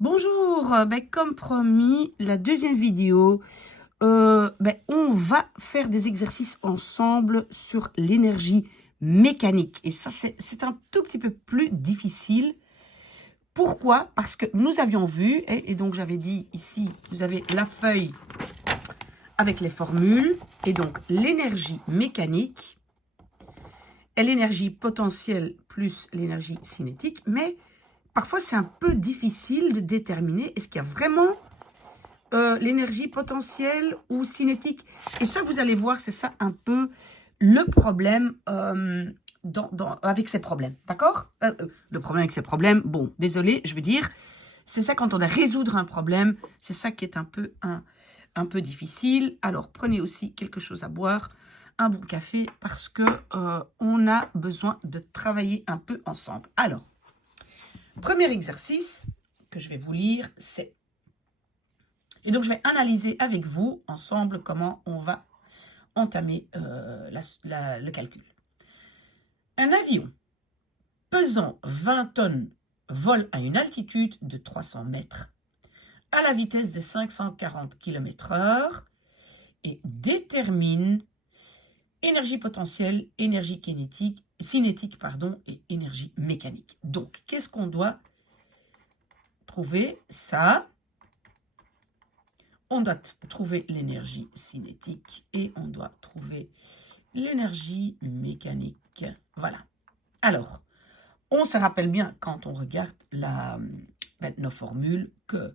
Bonjour, comme promis, la deuxième vidéo, on va faire des exercices ensemble sur l'énergie mécanique. Et ça, c'est un tout petit peu plus difficile. Pourquoi? Parce que nous avions vu, et donc j'avais dit ici, vous avez la feuille avec les formules, et donc l'énergie mécanique est l'énergie potentielle plus l'énergie cinétique, mais parfois c'est un peu difficile de déterminer est-ce qu'il y a vraiment l'énergie potentielle ou cinétique. Et ça, vous allez voir, c'est ça un peu le problème avec ces problèmes. D'accord Le problème avec ces problèmes, bon, désolé, je veux dire, c'est ça quand on doit résoudre un problème, c'est ça qui est un peu difficile. Alors, prenez aussi quelque chose à boire, un bon café, parce que on a besoin de travailler un peu ensemble. Alors, premier exercice que je vais vous lire, c'est... Et donc, je vais analyser avec vous, ensemble, comment on va entamer le calcul. Un avion pesant 20 tonnes vole à une altitude de 300 mètres à la vitesse de 540 km/h et détermine énergie potentielle, énergie cinétique et énergie mécanique. Donc, qu'est-ce qu'on doit trouver? Ça, on doit trouver l'énergie cinétique et on doit trouver l'énergie mécanique. Voilà. Alors, on se rappelle bien quand on regarde nos formules que,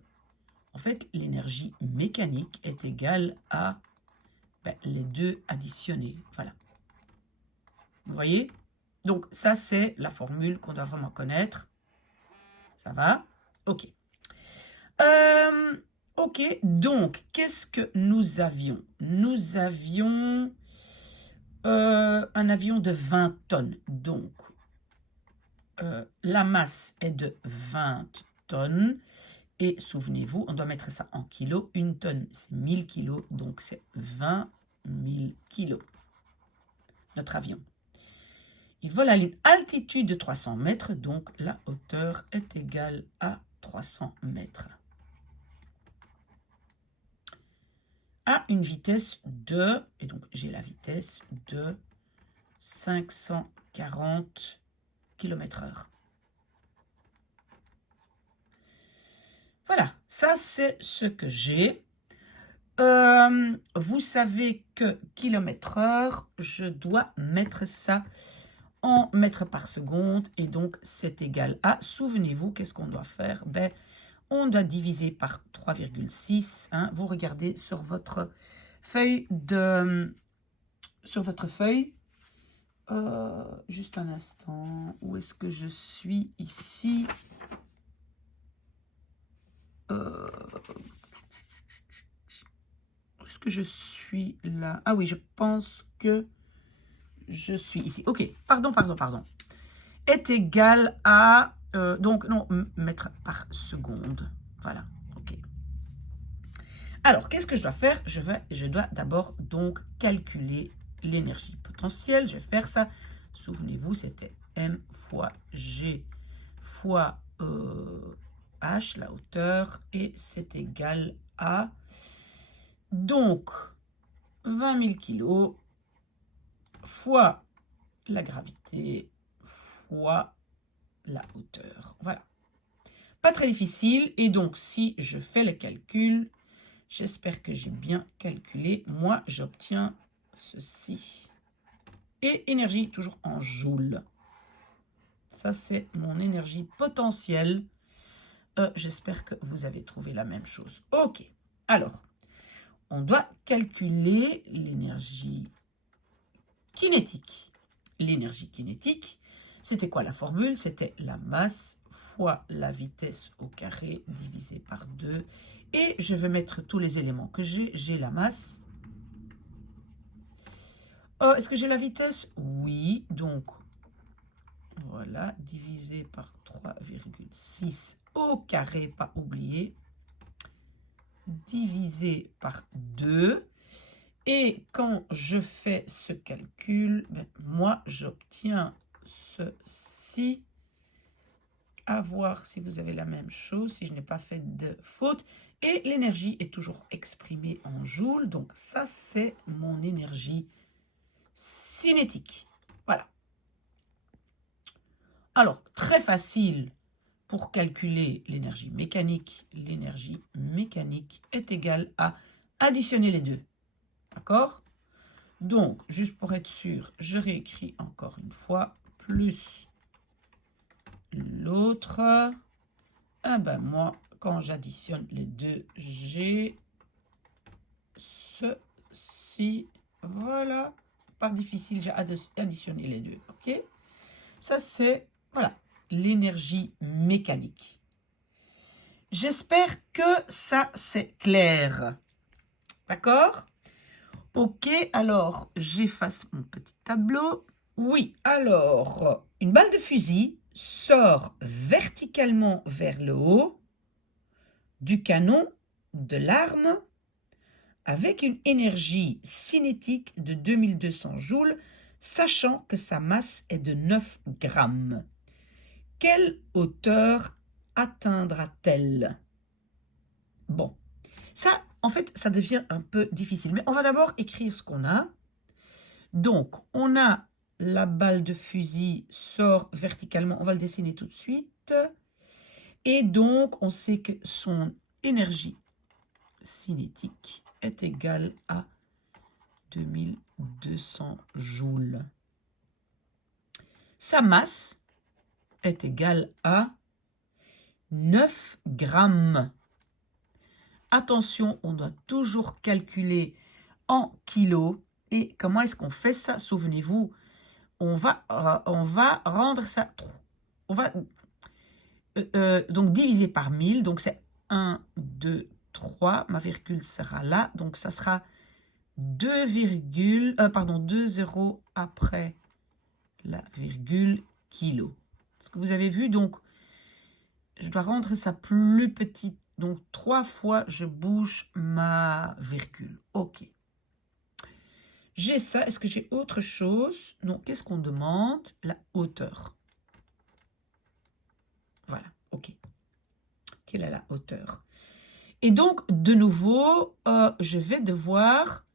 en fait, l'énergie mécanique est égale à les deux additionnés. Voilà. Vous voyez? Donc, ça, c'est la formule qu'on doit vraiment connaître. Ça va? OK. OK, donc, qu'est-ce que nous avions? Nous avions un avion de 20 tonnes. Donc, la masse est de 20 tonnes. Et souvenez-vous, on doit mettre ça en kilos. Une tonne, c'est 1000 kilos. Donc, c'est 20 000 kilos. Notre avion. Il vole à une altitude de 300 mètres. Donc, la hauteur est égale à 300 mètres. À une vitesse de, et donc j'ai la vitesse de 540 km/h. Voilà, ça c'est ce que j'ai. Vous savez que km/h, je dois mettre ça en mètres par seconde et donc c'est égal à, souvenez-vous, qu'est-ce qu'on doit faire? On doit diviser par 3,6. Hein. Vous regardez sur votre feuille juste un instant. Où est-ce que je suis ici? Est-ce que je suis là? Ah oui, je pense que je suis ici. Ok, pardon. Est égal à... donc, non, mètres par seconde. Voilà, ok. Alors, qu'est-ce que je dois faire? Je dois d'abord donc calculer l'énergie potentielle. Je vais faire ça. Souvenez-vous, c'était M fois G fois H, la hauteur, et c'est égal à, donc, 20 000 kilos fois la gravité fois la hauteur. Voilà. Pas très difficile. Et donc, si je fais le calcul, j'espère que j'ai bien calculé. Moi, j'obtiens ceci. Et énergie, toujours en joules. Ça, c'est mon énergie potentielle. J'espère que vous avez trouvé la même chose. OK. Alors, on doit calculer l'énergie kinétique. L'énergie kinétique, c'était quoi la formule? C'était la masse fois la vitesse au carré divisé par 2. Et je vais mettre tous les éléments que j'ai. J'ai la masse. Est-ce que j'ai la vitesse? Oui. Donc, voilà, divisé par 3,6 au carré, pas oublié. Divisé par 2. Et quand je fais ce calcul, moi, j'obtiens ceci à voir si vous avez la même chose, si je n'ai pas fait de faute. Et l'énergie est toujours exprimée en joules. Donc ça, c'est mon énergie cinétique. Voilà. Alors, très facile pour calculer l'énergie mécanique. L'énergie mécanique est égale à additionner les deux. D'accord? Donc, juste pour être sûr, je réécris encore une fois, plus l'autre. Ah ben moi, quand j'additionne les deux, j'ai ceci. Voilà. Pas difficile, j'ai additionné les deux. Ok? Ça, c'est, voilà, l'énergie mécanique. J'espère que ça, c'est clair. D'accord? Ok, alors, j'efface mon petit tableau. Oui, alors, une balle de fusil sort verticalement vers le haut du canon de l'arme avec une énergie cinétique de 2200 joules, sachant que sa masse est de 9 grammes. Quelle hauteur atteindra-t-elle? Bon, ça, en fait, ça devient un peu difficile. Mais on va d'abord écrire ce qu'on a. Donc, on a la balle de fusil sort verticalement. On va le dessiner tout de suite. Et donc, on sait que son énergie cinétique est égale à 2200 joules. Sa masse est égale à 9 grammes. Attention, on doit toujours calculer en kilos. Et comment est-ce qu'on fait ça? Souvenez-vous, on va rendre ça... On va donc diviser par 1000. Donc c'est 1, 2, 3. Ma virgule sera là. Donc ça sera 2 zéros après la virgule kilo. Est-ce que vous avez vu? Donc, je dois rendre ça plus petit. Donc, 3 fois, je bouge ma virgule. OK. J'ai ça. Est-ce que j'ai autre chose? Non. Qu'est-ce qu'on demande? La hauteur. Voilà. OK. Quelle est la hauteur? Et donc, de nouveau, je vais devoir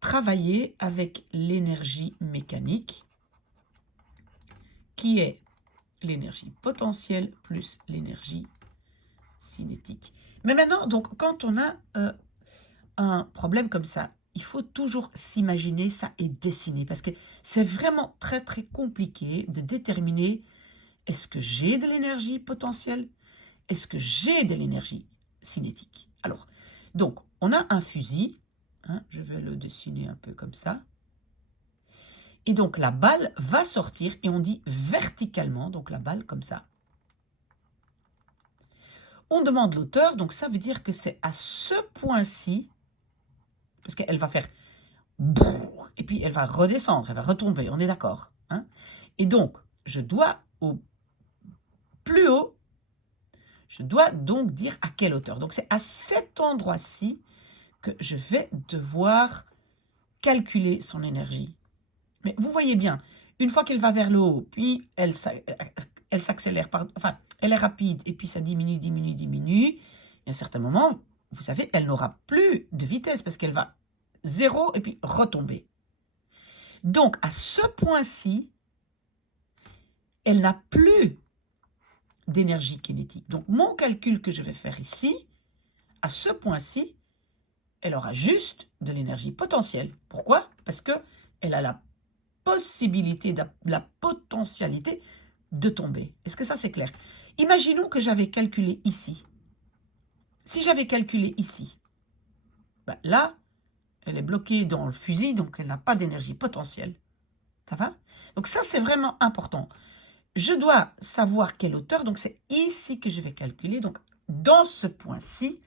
travailler avec l'énergie mécanique, qui est l'énergie potentielle plus l'énergie cinétique. Mais maintenant, donc, quand on a un problème comme ça, il faut toujours s'imaginer ça et dessiner, parce que c'est vraiment très, très compliqué de déterminer est-ce que j'ai de l'énergie potentielle, est-ce que j'ai de l'énergie cinétique. Alors, donc, on a un fusil, hein, je vais le dessiner un peu comme ça. Et donc, la balle va sortir, et on dit verticalement, donc la balle comme ça. On demande l'auteur, donc ça veut dire que c'est à ce point-ci, parce qu'elle va faire et puis elle va redescendre, elle va retomber, on est d'accord, hein? Et donc, je dois au plus haut, je dois donc dire à quelle hauteur. Donc, c'est à cet endroit-ci que je vais devoir calculer son énergie. Mais vous voyez bien, une fois qu'elle va vers le haut, puis elle s'accélère, enfin, elle est rapide, et puis ça diminue, diminue, diminue. Et à un certain moment, vous savez, elle n'aura plus de vitesse parce qu'elle va zéro et puis retomber. Donc, à ce point-ci, elle n'a plus d'énergie kinétique. Donc, mon calcul que je vais faire ici, à ce point-ci, elle aura juste de l'énergie potentielle. Pourquoi? Parce qu'elle a la possibilité, la potentialité de tomber. Est-ce que ça c'est clair? Imaginons que j'avais calculé ici. Si j'avais calculé ici, ben là, elle est bloquée dans le fusil, donc elle n'a pas d'énergie potentielle. Ça va? Donc ça, c'est vraiment important. Je dois savoir quelle hauteur, donc c'est ici que je vais calculer. Donc, dans ce point-ci,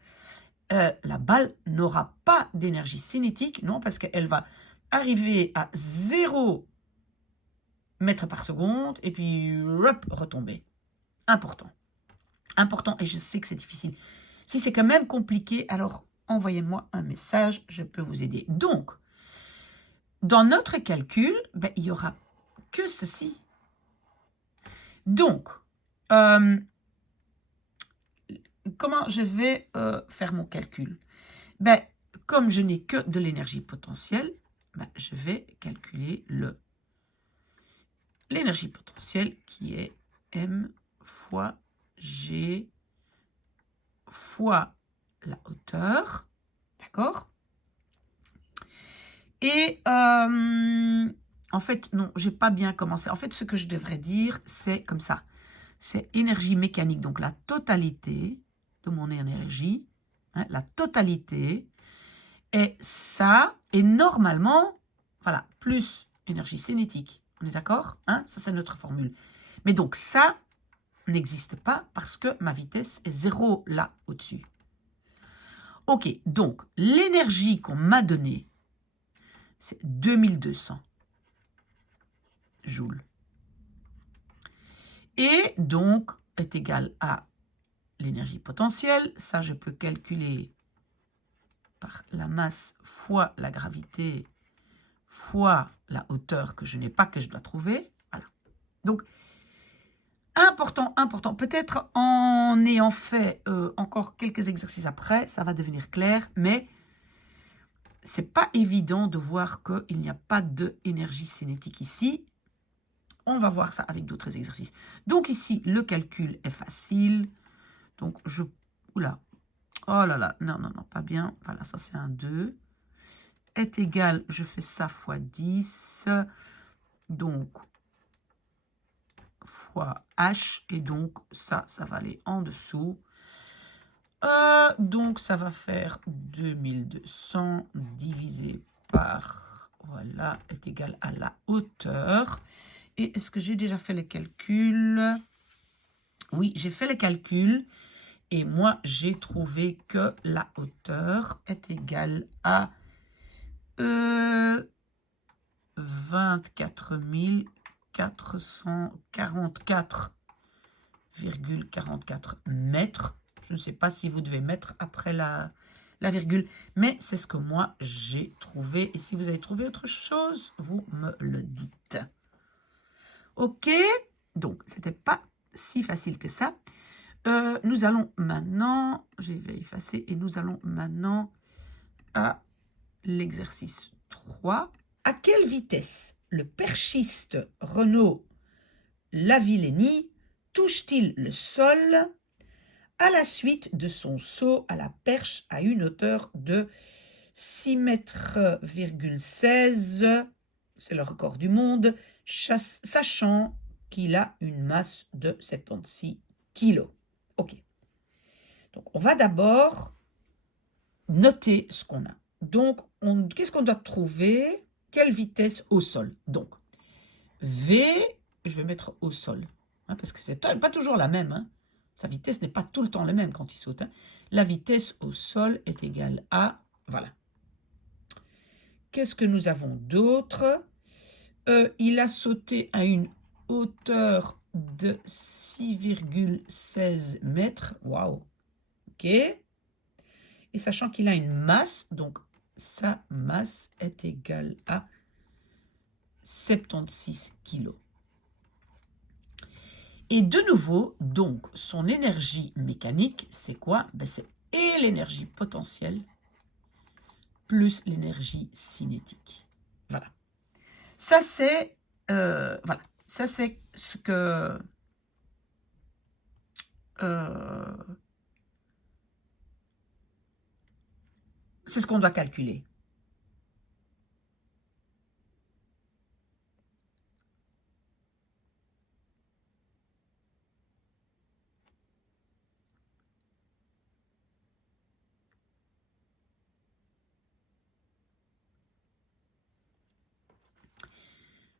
la balle n'aura pas d'énergie cinétique, non, parce qu'elle va arriver à 0 mètres par seconde et puis hop, retomber. Important. Important, et je sais que c'est difficile. Si c'est quand même compliqué, alors envoyez-moi un message, je peux vous aider. Donc, dans notre calcul, ben, il n'y aura que ceci. Donc, comment je vais faire mon calcul? Ben, comme je n'ai que de l'énergie potentielle, ben, je vais calculer l'énergie potentielle qui est M fois G fois la hauteur. D'accord? Et en fait, non, j'ai pas bien commencé. En fait, ce que je devrais dire, c'est comme ça. C'est énergie mécanique, donc la totalité de mon énergie, hein, la totalité, et ça, et normalement, voilà, plus énergie cinétique. On est d'accord, hein? Ça, c'est notre formule. Mais donc, ça n'existe pas parce que ma vitesse est 0 là, au-dessus. Ok, donc, l'énergie qu'on m'a donnée, c'est 2200 joules. Et donc, est égal à l'énergie potentielle. Ça, je peux calculer par la masse fois la gravité fois la hauteur que je n'ai pas, que je dois trouver. Voilà. Donc, important, important. Peut-être en ayant fait encore quelques exercices après, ça va devenir clair, mais c'est pas évident de voir qu'il n'y a pas d'énergie cinétique ici. On va voir ça avec d'autres exercices. Donc ici, le calcul est facile. Donc, oula. Oh là là, non, non, non, pas bien. Voilà, ça c'est un 2. Est égal, je fais ça fois 10. Donc, fois H. Et donc, ça va aller en dessous. Donc, ça va faire 2200 divisé par, voilà, est égal à la hauteur. Et est-ce que j'ai déjà fait les calculs? Oui, j'ai fait les calculs. Et moi, j'ai trouvé que la hauteur est égale à 24 444,44 mètres. Je ne sais pas si vous devez mettre après la virgule, mais c'est ce que moi j'ai trouvé. Et si vous avez trouvé autre chose, vous me le dites. Ok, donc c'était pas si facile que ça. Nous allons maintenant, je vais effacer, et nous allons maintenant à l'exercice 3. À quelle vitesse le perchiste Renaud Lavillenie touche-t-il le sol à la suite de son saut à la perche à une hauteur de 6,16 m, c'est le record du monde, sachant qu'il a une masse de 76 kg. Ok. Donc, on va d'abord noter ce qu'on a. Donc, qu'est-ce qu'on doit trouver? Quelle vitesse au sol? Donc, V, je vais mettre au sol, hein, parce que c'est pas toujours la même. Hein. Sa vitesse n'est pas tout le temps la même quand il saute. Hein. La vitesse au sol est égale à, voilà. Qu'est-ce que nous avons d'autre? Il a sauté à une hauteur de 6,16 mètres. Waouh! Ok. Et sachant qu'il a une masse, donc sa masse est égale à 76 kg. Et de nouveau, donc, son énergie mécanique, c'est quoi? Ben, c'est et l'énergie potentielle plus l'énergie cinétique. Voilà. Ça, c'est voilà. Ça, c'est ce que c'est ce qu'on doit calculer.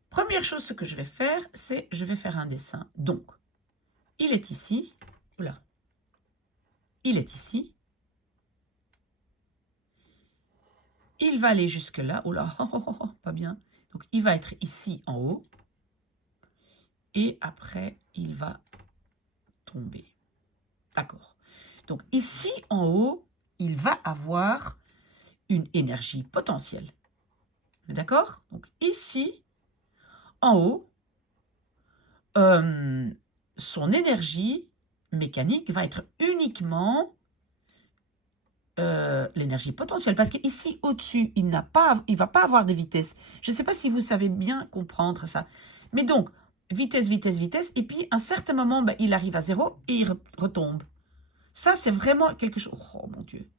Première chose, ce que je vais faire, c'est je vais faire un dessin. Donc, il est ici. Oula. Il est ici. Il va aller jusque là. Oula, pas bien. Donc, il va être ici en haut. Et après, il va tomber. D'accord. Donc, ici en haut, il va avoir une énergie potentielle. D'accord? Donc, ici, en haut, son énergie mécanique va être uniquement l'énergie potentielle. Parce qu'ici, au-dessus, il ne va pas avoir de vitesse. Je ne sais pas si vous savez bien comprendre ça. Mais donc, vitesse, vitesse, vitesse. Et puis, à un certain moment, ben, il arrive à 0 et il retombe. Ça, c'est vraiment quelque chose... Oh, mon Dieu.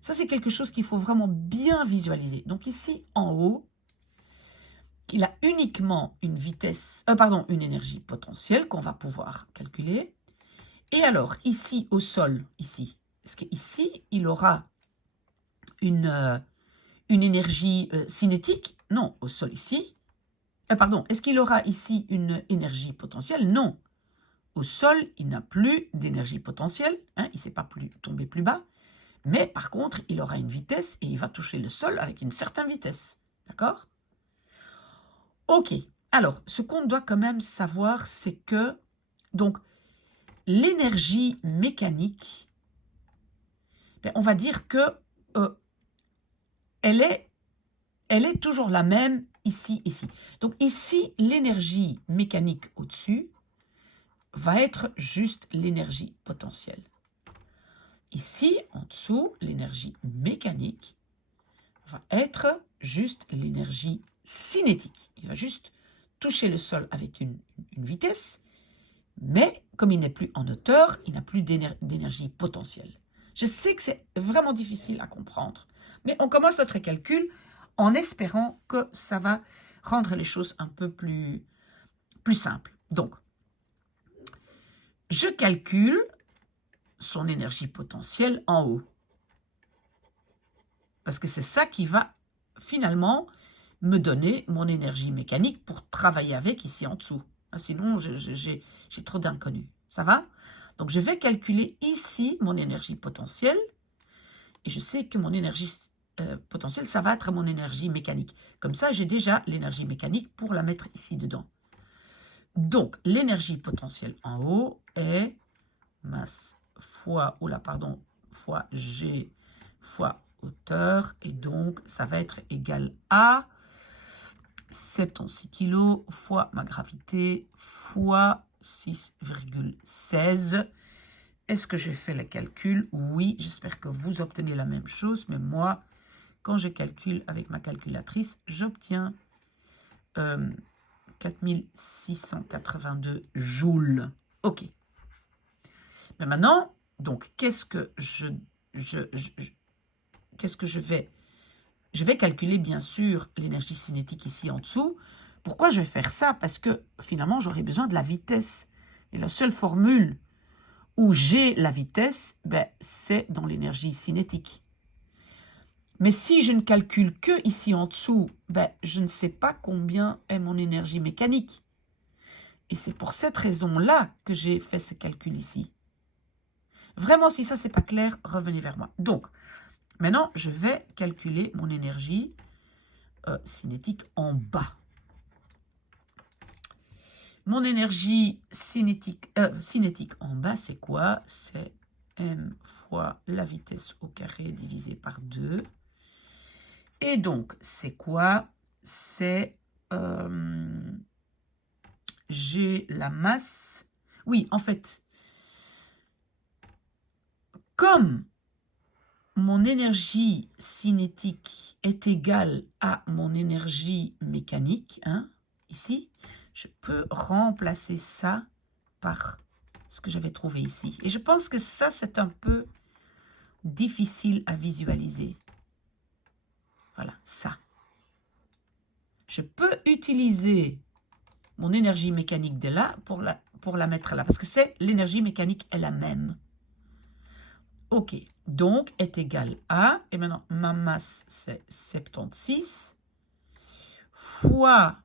Ça, c'est quelque chose qu'il faut vraiment bien visualiser. Donc, ici, en haut, il a uniquement une vitesse... une énergie potentielle qu'on va pouvoir calculer. Et alors, ici, au sol, ici, est-ce qu'ici, il aura une énergie cinétique? Non, au sol ici. Est-ce qu'il aura ici une énergie potentielle? Non. Au sol, il n'a plus d'énergie potentielle, hein, il ne s'est pas tombé plus bas, mais par contre, il aura une vitesse et il va toucher le sol avec une certaine vitesse. D'accord? Ok. Alors, ce qu'on doit quand même savoir, c'est que, donc, l'énergie mécanique, ben, on va dire que elle est toujours la même ici, ici. Donc ici, l'énergie mécanique au-dessus va être juste l'énergie potentielle. Ici, en dessous, l'énergie mécanique va être juste l'énergie cinétique. Il va juste toucher le sol avec une vitesse, mais comme il n'est plus en hauteur, il n'a plus d'énergie potentielle. Je sais que c'est vraiment difficile à comprendre, mais on commence notre calcul en espérant que ça va rendre les choses un peu plus simples. Donc, je calcule son énergie potentielle en haut. Parce que c'est ça qui va finalement me donner mon énergie mécanique pour travailler avec ici en dessous. Sinon, j'ai trop d'inconnus. Ça va? Donc, je vais calculer ici mon énergie potentielle. Et je sais que mon énergie potentielle, ça va être mon énergie mécanique. Comme ça, j'ai déjà l'énergie mécanique pour la mettre ici dedans. Donc, l'énergie potentielle en haut est masse fois G fois hauteur. Et donc, ça va être égal à 76 kg fois ma gravité fois 6,16. Est-ce que j'ai fait le calcul? Oui, j'espère que vous obtenez la même chose. Mais moi, quand je calcule avec ma calculatrice, j'obtiens 4682 joules. OK. Mais maintenant, donc, qu'est-ce que je vais... Je vais calculer, bien sûr, l'énergie cinétique ici en dessous. Pourquoi je vais faire ça? Parce que, finalement, j'aurai besoin de la vitesse. Et la seule formule où j'ai la vitesse, ben, c'est dans l'énergie cinétique. Mais si je ne calcule que ici en dessous, ben, je ne sais pas combien est mon énergie mécanique. Et c'est pour cette raison-là que j'ai fait ce calcul ici. Vraiment, si ça, c'est pas clair, revenez vers moi. Donc, maintenant, je vais calculer mon énergie cinétique en bas. Mon énergie cinétique en bas, c'est quoi? C'est m fois la vitesse au carré divisé par 2. Et donc, c'est quoi? C'est j'ai la masse. Oui, en fait, comme mon énergie cinétique est égale à mon énergie mécanique, hein, ici, je peux remplacer ça par ce que j'avais trouvé ici. Et je pense que ça, c'est un peu difficile à visualiser. Voilà, ça. Je peux utiliser mon énergie mécanique de là pour la mettre là, parce que c'est l'énergie mécanique est la même. Ok, donc est égal à, et maintenant ma masse c'est 76, fois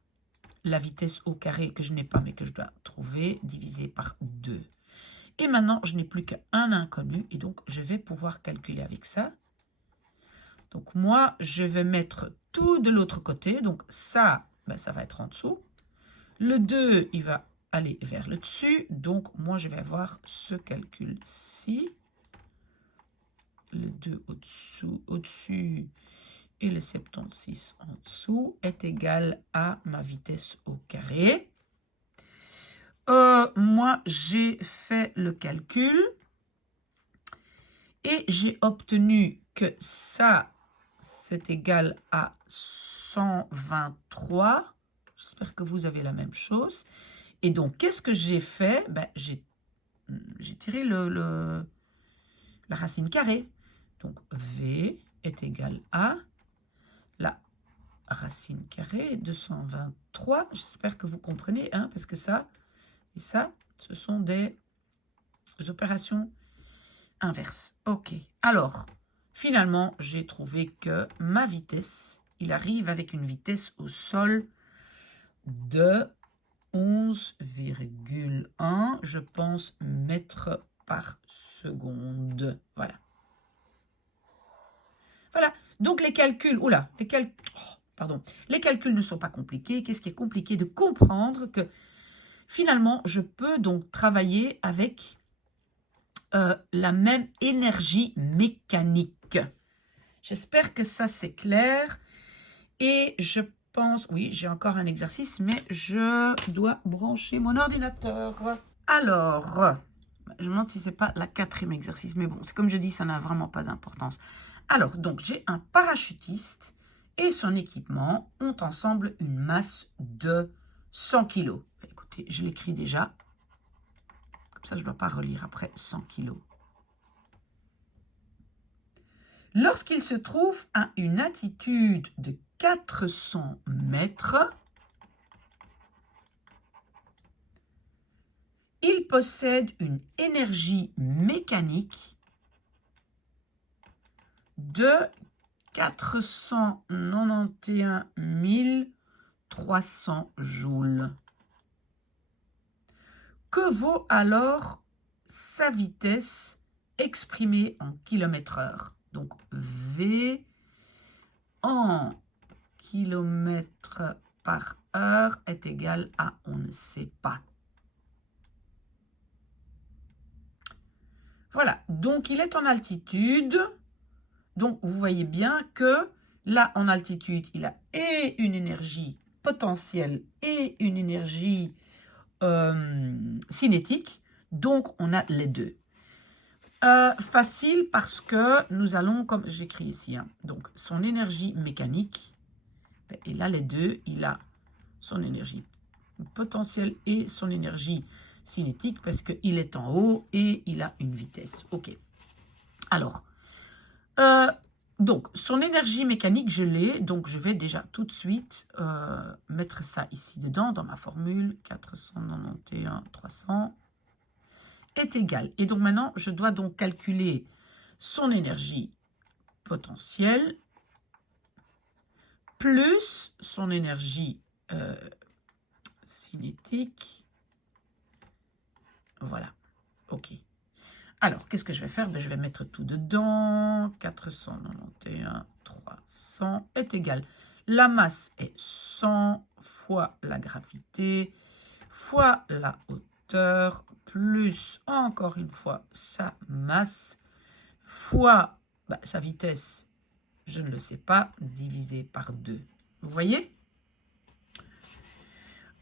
la vitesse au carré que je n'ai pas mais que je dois trouver, divisé par 2. Et maintenant, je n'ai plus qu'un inconnu, et donc je vais pouvoir calculer avec ça. Donc moi, je vais mettre tout de l'autre côté, donc ça, ben, ça va être en dessous. Le 2, il va aller vers le dessus, donc moi, je vais avoir ce calcul-ci. Le 2 au-dessus et le 76 en dessous est égal à ma vitesse au carré. Moi, j'ai fait le calcul et j'ai obtenu que ça, c'est égal à 123. J'espère que vous avez la même chose. Et donc, qu'est-ce que j'ai fait? Ben, j'ai tiré la racine carrée. Donc, V est égal à la racine carrée de 123. J'espère que vous comprenez, hein, parce que ça et ça, ce sont des opérations inverses. OK. Alors, finalement, j'ai trouvé que ma vitesse, il arrive avec une vitesse au sol de 11,1, je pense, mètres par seconde. Voilà. Voilà. Donc, les calculs, les calculs ne sont pas compliqués. Qu'est-ce qui est compliqué? De comprendre que finalement, je peux donc travailler avec la même énergie mécanique. J'espère que ça, c'est clair. Et je pense, oui, j'ai encore un exercice, mais je dois brancher mon ordinateur. Alors, je me demande si ce n'est pas la 4e exercice, mais bon, c'est comme je dis, ça n'a vraiment pas d'importance. Alors, donc, j'ai un parachutiste et son équipement ont ensemble une masse de 100 kg. Écoutez, je l'écris déjà. Comme ça, je ne dois pas relire après 100 kg. Lorsqu'il se trouve à une altitude de 400 mètres, il possède une énergie mécanique de 491 300 joules. Que vaut alors sa vitesse exprimée en km/h? Donc, V en km/h est égal à on ne sait pas. Voilà, donc il est en altitude. Donc, vous voyez bien que là, en altitude, il a et une énergie potentielle et une énergie cinétique. Donc, on a les deux. Facile parce que nous allons, comme j'écris ici, hein, donc son énergie mécanique, et là les deux, il a son énergie potentielle et son énergie cinétique parce qu'il est en haut et il a une vitesse. OK. Alors, donc son énergie mécanique, je l'ai, donc je vais déjà tout de suite mettre ça ici dedans dans ma formule, 491 300. Est égal. Et donc maintenant, je dois donc calculer son énergie potentielle plus son énergie cinétique. Voilà. OK. Alors, qu'est-ce que je vais faire? Je vais mettre tout dedans. 491 300 est égal. La masse est 100 fois la gravité fois la hauteur plus, encore une fois, sa masse, fois sa vitesse, je ne le sais pas, divisé par 2. Vous voyez?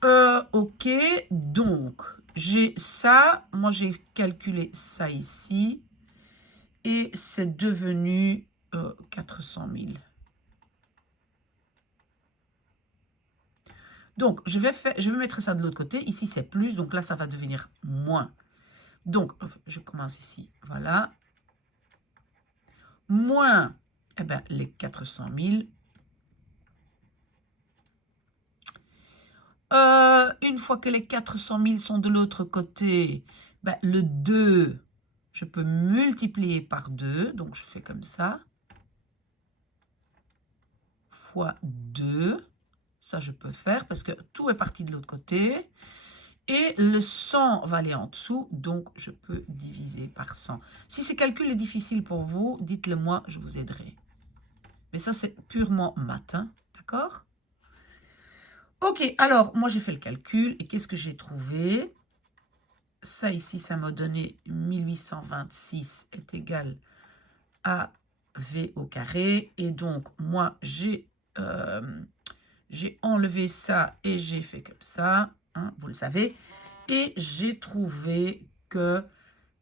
OK, donc, j'ai ça, moi j'ai calculé ça ici, et c'est devenu 400 000. Donc, je vais mettre ça de l'autre côté. Ici, c'est plus. Donc là, ça va devenir moins. Donc, je commence ici. Voilà. Moins, les 400 000. Une fois que les 400 000 sont de l'autre côté, le 2, je peux multiplier par 2. Donc, je fais comme ça. Fois 2. Ça, je peux faire parce que tout est parti de l'autre côté. Et le 100 va aller en dessous, donc je peux diviser par 100. Si ce calcul est difficile pour vous, dites-le moi, je vous aiderai. Mais ça, c'est purement maths, hein, d'accord? OK, alors, moi, j'ai fait le calcul. Et qu'est-ce que j'ai trouvé? Ça, ici, ça m'a donné 1826 est égal à V au carré. Et donc, moi, j'ai enlevé ça et j'ai fait comme ça. Hein, vous le savez. Et j'ai trouvé que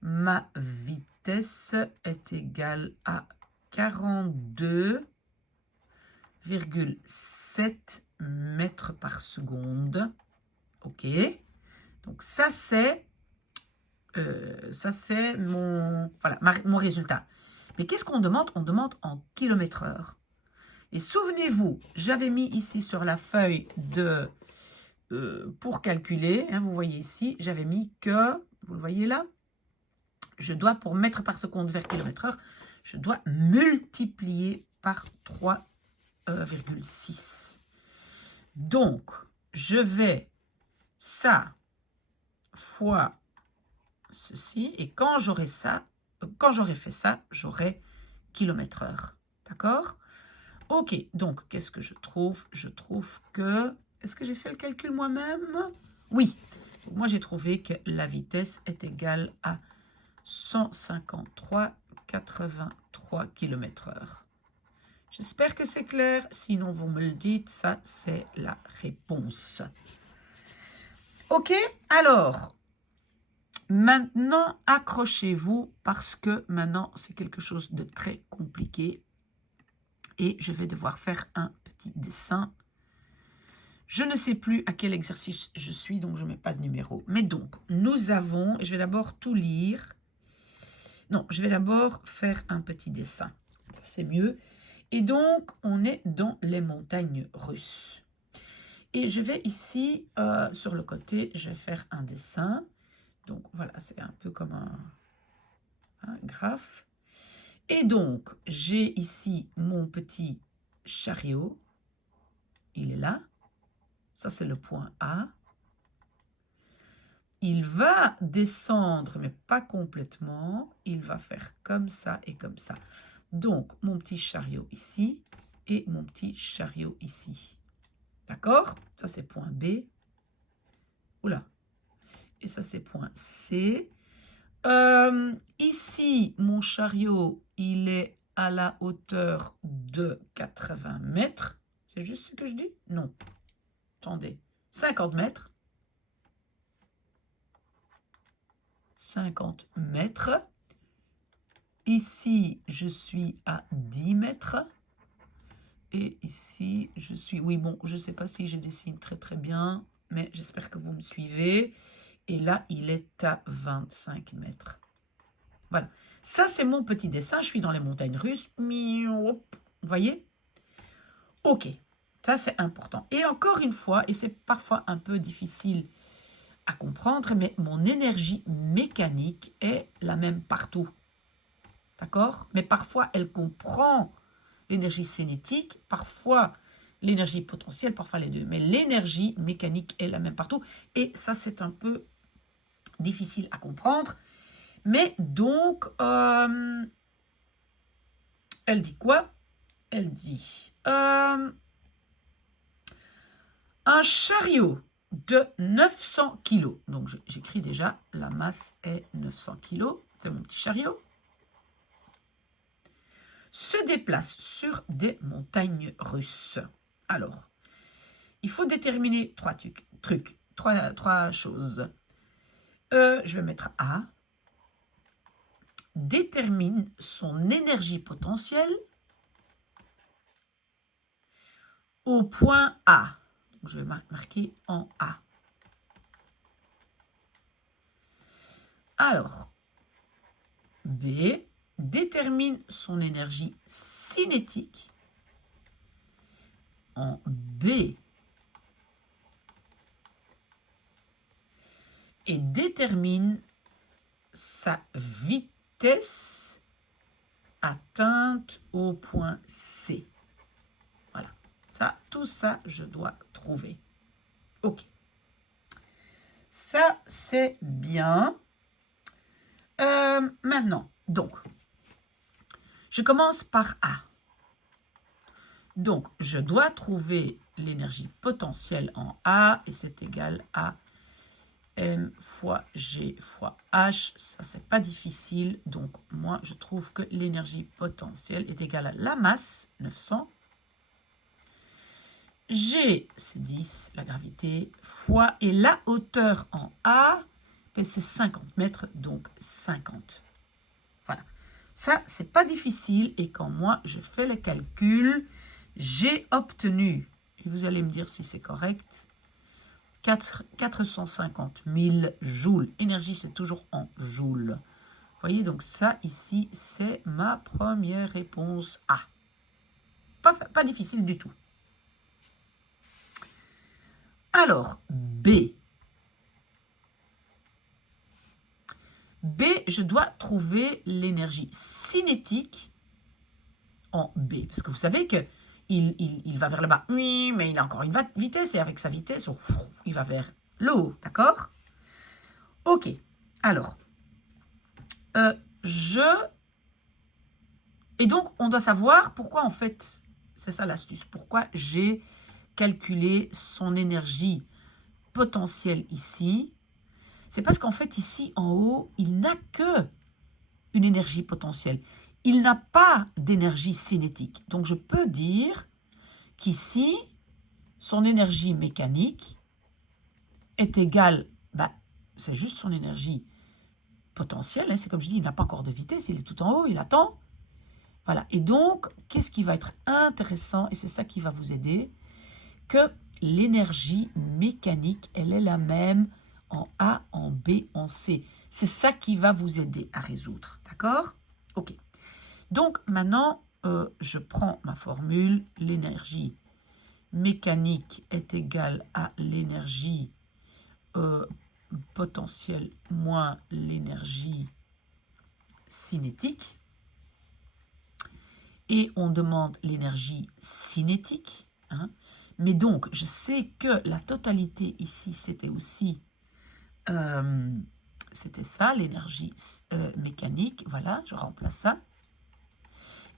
ma vitesse est égale à 42,7 mètres par seconde. OK. Donc ça c'est mon, voilà, mon résultat. Mais qu'est-ce qu'on demande? On demande en kilomètres/heure. Et souvenez-vous, j'avais mis ici sur la feuille de pour calculer, hein, vous voyez ici, j'avais mis que, vous le voyez là, je dois, pour mètres par seconde vers kilomètre/heure, je dois multiplier par 3,6. Donc, je vais ça fois ceci, et quand j'aurai ça, quand j'aurai fait ça, j'aurai kilomètre/heure. D'accord? Ok, donc qu'est-ce que je trouve? Je trouve que... Est-ce que j'ai fait le calcul moi-même? Oui. Donc, moi, j'ai trouvé que la vitesse est égale à 153,83 km/h. J'espère que c'est clair. Sinon, vous me le dites. Ça, c'est la réponse. Ok, alors... Maintenant, accrochez-vous parce que maintenant, c'est quelque chose de très compliqué. Et je vais devoir faire un petit dessin. Je ne sais plus à quel exercice je suis, donc je ne mets pas de numéro. Mais donc, nous avons, je vais d'abord tout lire. Non, je vais d'abord faire un petit dessin. C'est mieux. Et donc, on est dans les montagnes russes. Et je vais ici, sur le côté, je vais faire un dessin. Donc, voilà, c'est un peu comme un graphe. Et donc, j'ai ici mon petit chariot. Il est là. Ça, c'est le point A. Il va descendre, mais pas complètement. Il va faire comme ça et comme ça. Donc, mon petit chariot ici et mon petit chariot ici. D'accord? Ça, c'est point B. Oula. Et ça, c'est point C. Ici, mon chariot, il est à la hauteur de 80 mètres. C'est juste ce que je dis? Non. Attendez. 50 mètres. 50 mètres. Ici, je suis à 10 mètres. Et ici, je suis... Oui, bon, je ne sais pas si je dessine très très bien, mais j'espère que vous me suivez. Et là, il est à 25 mètres. Voilà. Ça, c'est mon petit dessin. Je suis dans les montagnes russes. Vous voyez? Ok. Ça, c'est important. Et encore une fois, et c'est parfois un peu difficile à comprendre, mais mon énergie mécanique est la même partout. D'accord? Mais parfois, elle comprend l'énergie cinétique, parfois l'énergie potentielle, parfois les deux. Mais l'énergie mécanique est la même partout. Et ça, c'est un peu difficile à comprendre. Mais donc, elle dit quoi? Elle dit un chariot de 900 kg. Donc, j'écris déjà, la masse est 900 kg. C'est mon petit chariot. Se déplace sur des montagnes russes. Alors, il faut déterminer trois choses. Je vais mettre A. Détermine son énergie potentielle au point A. Donc, je vais marquer en A. Alors, B, détermine son énergie cinétique en B. Et détermine sa vitesse atteinte au point C. Voilà. Ça, tout ça, je dois trouver. OK. Ça, c'est bien. Maintenant, donc, je commence par A. Donc, je dois trouver l'énergie potentielle en A et c'est égal à M fois G fois H. Ça, c'est pas difficile. Donc, moi, je trouve que l'énergie potentielle est égale à la masse, 900, G, c'est 10, la gravité, fois, et la hauteur en A, ben, c'est 50 mètres, donc 50. Voilà. Ça, c'est pas difficile, et quand moi, je fais le calcul, j'ai obtenu, et vous allez me dire si c'est correct, 450 000 joules. Énergie, c'est toujours en joules. Vous voyez, donc ça, ici, c'est ma première réponse A. Pas difficile du tout. Alors, B. B, je dois trouver l'énergie cinétique en B. Parce que vous savez que il va vers le bas. Oui, mais il a encore une vitesse. Et avec sa vitesse, il va vers le haut. D'accord? Ok. Alors, Et donc, on doit savoir pourquoi, en fait, c'est ça l'astuce, pourquoi j'ai calculé son énergie potentielle ici. C'est parce qu'en fait, ici, en haut, il n'a que une énergie potentielle. Il n'a pas d'énergie cinétique. Donc, je peux dire qu'ici, son énergie mécanique est égale, c'est juste son énergie potentielle. Hein, c'est comme je dis, il n'a pas encore de vitesse, il est tout en haut, il attend. Voilà. Et donc, qu'est-ce qui va être intéressant, et c'est ça qui va vous aider, que l'énergie mécanique, elle est la même en A, en B, en C. C'est ça qui va vous aider à résoudre. D'accord? Ok. Donc, maintenant, je prends ma formule. L'énergie mécanique est égale à l'énergie potentielle moins l'énergie cinétique. Et on demande l'énergie cinétique. Hein. Mais donc, je sais que la totalité ici, c'était aussi... c'était ça, l'énergie mécanique. Voilà, je remplace ça.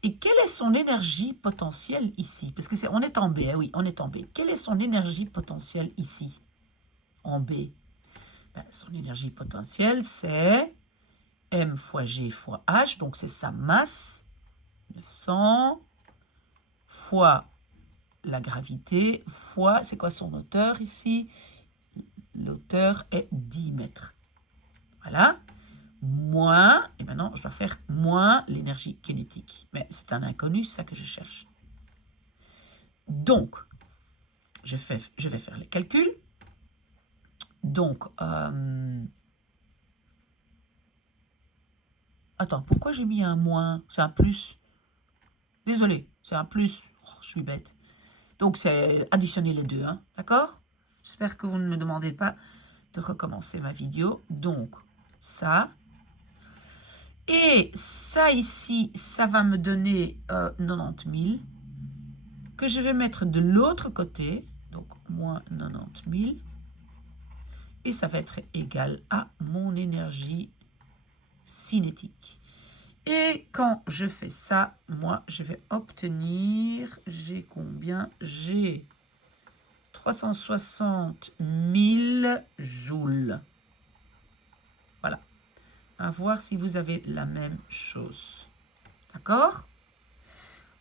Et quelle est son énergie potentielle ici? Parce que on est en B, hein, oui, on est en B. Quelle est son énergie potentielle ici, en B? Son énergie potentielle, c'est M fois G fois H, donc c'est sa masse, 900, fois la gravité, fois, c'est quoi son hauteur ici? L'hauteur est 10 mètres. Voilà. Moins, et maintenant je dois faire moins l'énergie kinétique. Mais c'est un inconnu, c'est ça que je cherche. Donc, je vais faire les calculs. Donc, attends, pourquoi j'ai mis un moins? C'est un plus. Désolé, c'est un plus. Oh, je suis bête. Donc, c'est additionner les deux, hein, d'accord? J'espère que vous ne me demandez pas de recommencer ma vidéo. Donc, ça. Et ça ici, ça va me donner 90 000 que je vais mettre de l'autre côté. Donc, moins 90 000. Et ça va être égal à mon énergie cinétique. Et quand je fais ça, moi, je vais obtenir, j'ai combien? J'ai 360 000 joules. Voilà. À voir si vous avez la même chose. D'accord?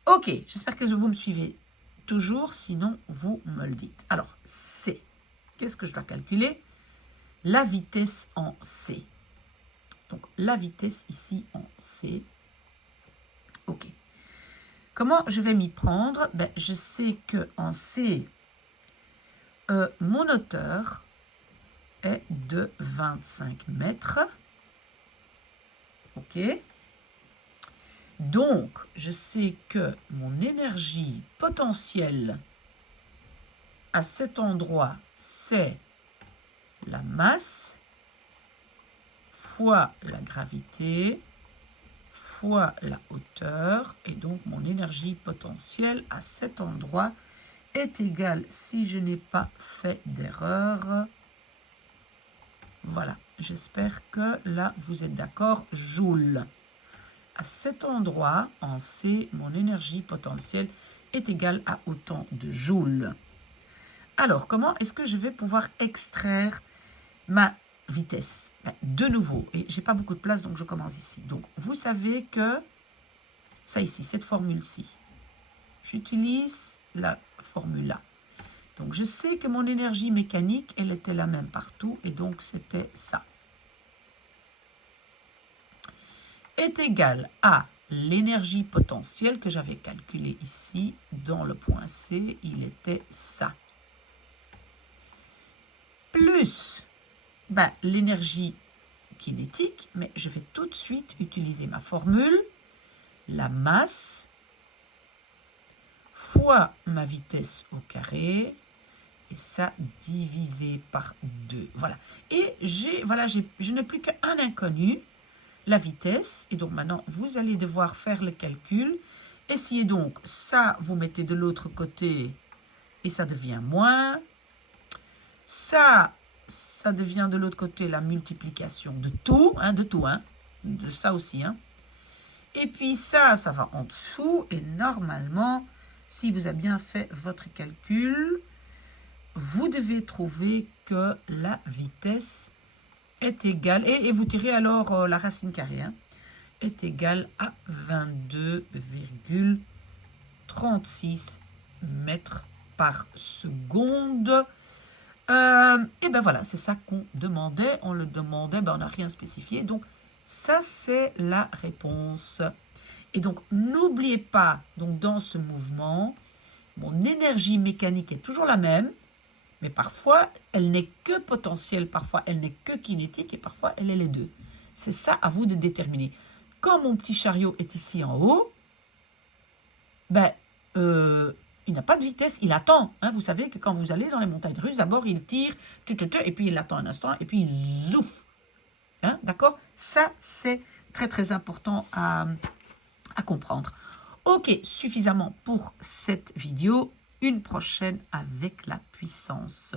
Ok, j'espère que vous me suivez toujours, sinon vous me le dites. Alors, C. Qu'est-ce que je dois calculer? La vitesse en C. Donc, la vitesse ici en C. Ok. Comment je vais m'y prendre? Je sais qu'en C, mon hauteur est de 25 mètres. Ok. Donc, je sais que mon énergie potentielle à cet endroit, c'est la masse fois la gravité fois la hauteur. Et donc, mon énergie potentielle à cet endroit est égale, si je n'ai pas fait d'erreur, voilà, j'espère que là, vous êtes d'accord, joules. À cet endroit, en C, mon énergie potentielle est égale à autant de joules. Alors, comment est-ce que je vais pouvoir extraire ma vitesse? De nouveau, et j'ai pas beaucoup de place, donc je commence ici. Donc, vous savez que ça ici, cette formule-ci, j'utilise la formule-là. Donc, je sais que mon énergie mécanique, elle était la même partout, et donc c'était ça. Est égal à l'énergie potentielle que j'avais calculée ici, dans le point C, il était ça. Plus l'énergie kinétique, mais je vais tout de suite utiliser ma formule, la masse fois ma vitesse au carré, et ça divisé par 2. Voilà. Et je n'ai plus qu'un inconnu, la vitesse. Et donc maintenant, vous allez devoir faire le calcul. Essayez donc, ça, vous mettez de l'autre côté et ça devient moins. Ça devient de l'autre côté la multiplication de tout, de ça aussi. Et puis ça va en dessous. Et normalement, si vous avez bien fait votre calcul, vous devez trouver que la vitesse est égale, et vous tirez alors la racine carrée, est égale à 22,36 mètres par seconde. Et ben voilà, c'est ça qu'on demandait. On le demandait, on n'a rien spécifié. Donc, ça, c'est la réponse. Et donc, n'oubliez pas, donc, dans ce mouvement, mon énergie mécanique est toujours la même, mais parfois, elle n'est que potentielle, parfois, elle n'est que kinétique, et parfois, elle est les deux. C'est ça à vous de déterminer. Quand mon petit chariot est ici en haut, il n'a pas de vitesse, il attend. Vous savez que quand vous allez dans les montagnes russes, d'abord, il tire, et puis il attend un instant, et puis il zouf. D'accord? Ça, c'est très, très important à comprendre. Ok, suffisamment pour cette vidéo. Une prochaine avec la puissance.